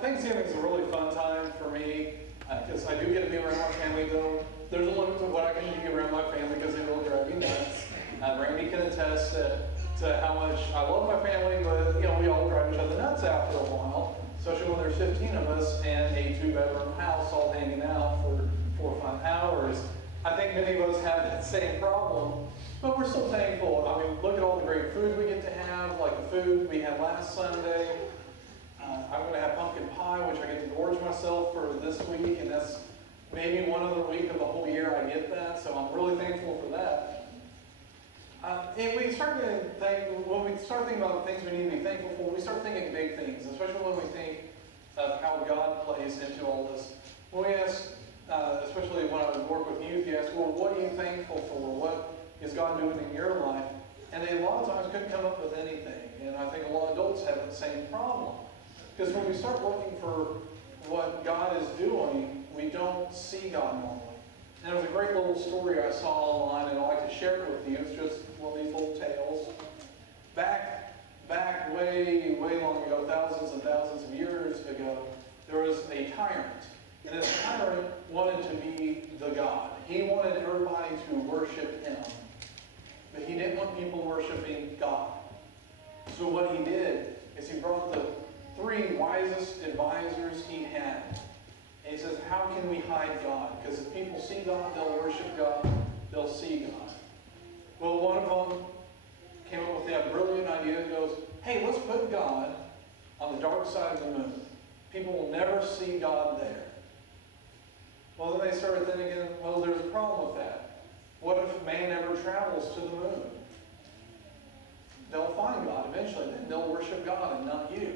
Thanksgiving is a really fun time for me because I do get to be around my family, though. There's a limit to what I can be around my family because it will drive me nuts. Randy can attest to how much I love my family, but we all drive each other nuts after a while, especially when there's 15 of us and a 2-bedroom house all hanging out for 4 or 5 hours. I think many of us have that same problem, but we're still thankful. I mean, look at all the great food we get to have, like the food we had last Sunday. I'm going to have pumpkin pie, which I get to gorge myself for this week, and that's maybe one other week of the whole year I get that, so I'm really thankful for that. And when we start thinking about the things we need to be thankful for, we start thinking big things, especially when we think of how God plays into all this. When we ask, especially when I work with youth, you ask, well, what are you thankful for? What is God doing in your life? And they a lot of times couldn't come up with anything. And I think a lot of adults have the same problem. Because when we start looking for what God is doing, we don't see God normally. And there was a great little story I saw online, and I'd like to share it with you. It's just one of these little tales. Back way long ago, thousands and thousands of years ago, there was a tyrant. And this tyrant wanted to be the God. He wanted everybody to worship him. But he didn't want people worshiping God. So what he did is he brought the 3 wisest advisors he had. And he says, how can we hide God? Because if people see God, they'll worship God, they'll see God. Well, one of them came up with that brilliant idea and goes, hey, let's put God on the dark side of the moon. People will never see God there. Well, then they started thinking, well, there's a problem with that. What if man never travels to the moon? They'll find God eventually, then they'll worship God and not you.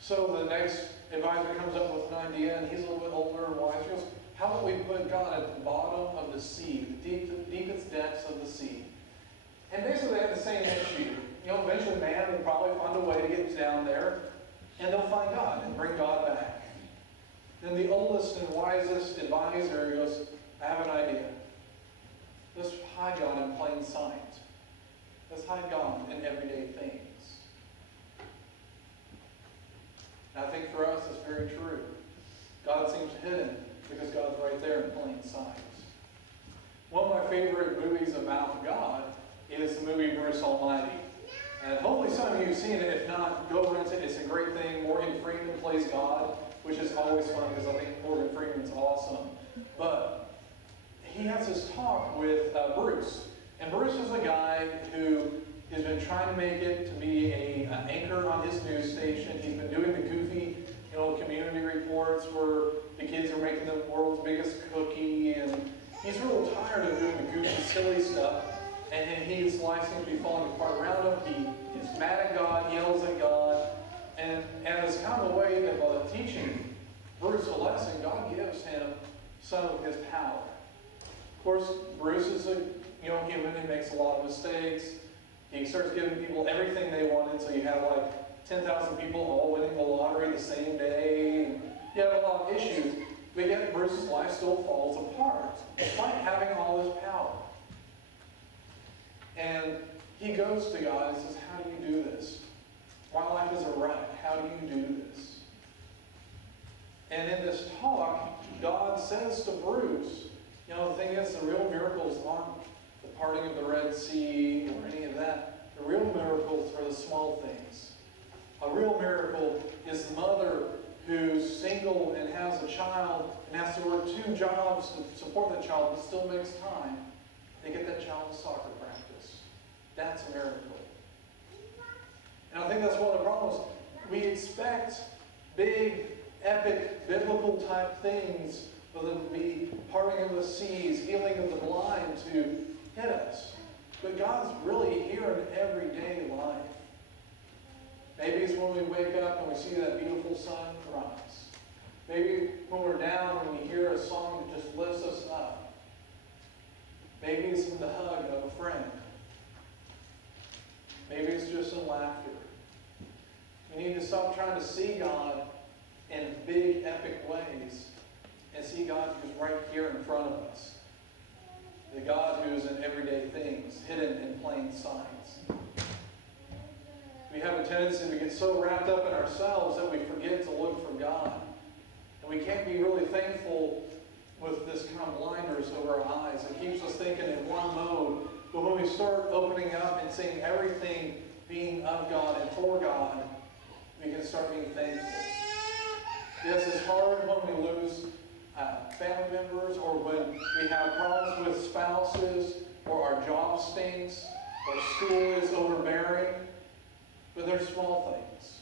So the next advisor comes up with an idea, and he's a little bit older and wiser. He goes, how about we put God at the bottom of the sea, the deepest depths of the sea? And basically they have the same issue. Eventually man will probably find a way to get down there, and they'll find God and bring God back. Then the oldest and wisest advisor goes, I have an idea. Let's hide God in plain sight. Let's hide God in everyday things. And I think for us it's very true. God seems hidden because God's right there in plain sight. One of my favorite movies about God is the movie Bruce Almighty. And hopefully some of you have seen it. If not, go rent it. It's a great thing. Morgan Freeman plays God, which is always fun because I think Morgan Freeman's awesome. But he has this talk with Bruce. And Bruce is a guy who has been trying to make it to be an anchor on his news station. He's been doing the goofy, community reports where the kids are making the world's biggest cookie, and he's real tired of doing the goofy, silly stuff. And his life seems to be falling apart around him. He is mad at God, yells at God, and as kind of a way of teaching Bruce a lesson, God gives him some of his power. Of course, Bruce is a human. He makes a lot of mistakes. He starts giving people everything they wanted, so you have like 10,000 people all winning the lottery the same day. And you have a lot of issues, but yet Bruce's life still falls apart, despite having all this power. And he goes to God and says, how do you do this? My life is a wreck. How do you do this? And in this talk, God says to Bruce, the thing is, the real miracles aren't the parting of the Red Sea or any of that. The real miracles are the small things. A real miracle is the mother who's single and has a child and has to work 2 jobs to support that child, but still makes time to get that child to soccer practice. That's a miracle. And I think that's one of the problems. We expect big, epic, biblical type things, whether it be parting of the seas, healing of the blind, to hit us. But God's really here in everyday life. Maybe it's when we wake up and we see that beautiful sun rise. Maybe when we're down and we hear a song that just lifts us up. Maybe it's in the hug of a friend. Maybe it's just in laughter. We need to stop trying to see God in big, epic ways and see God who's right here in front of us. The God who's in everyday things, hidden in plain sight. We have a tendency to get so wrapped up in ourselves that we forget kind of blinders over our eyes. It keeps us thinking in one mode. But when we start opening up and seeing everything being of God and for God, we can start being thankful. Yes, it's hard when we lose family members, or when we have problems with spouses, or our job stinks, or school is overbearing. But they're small things.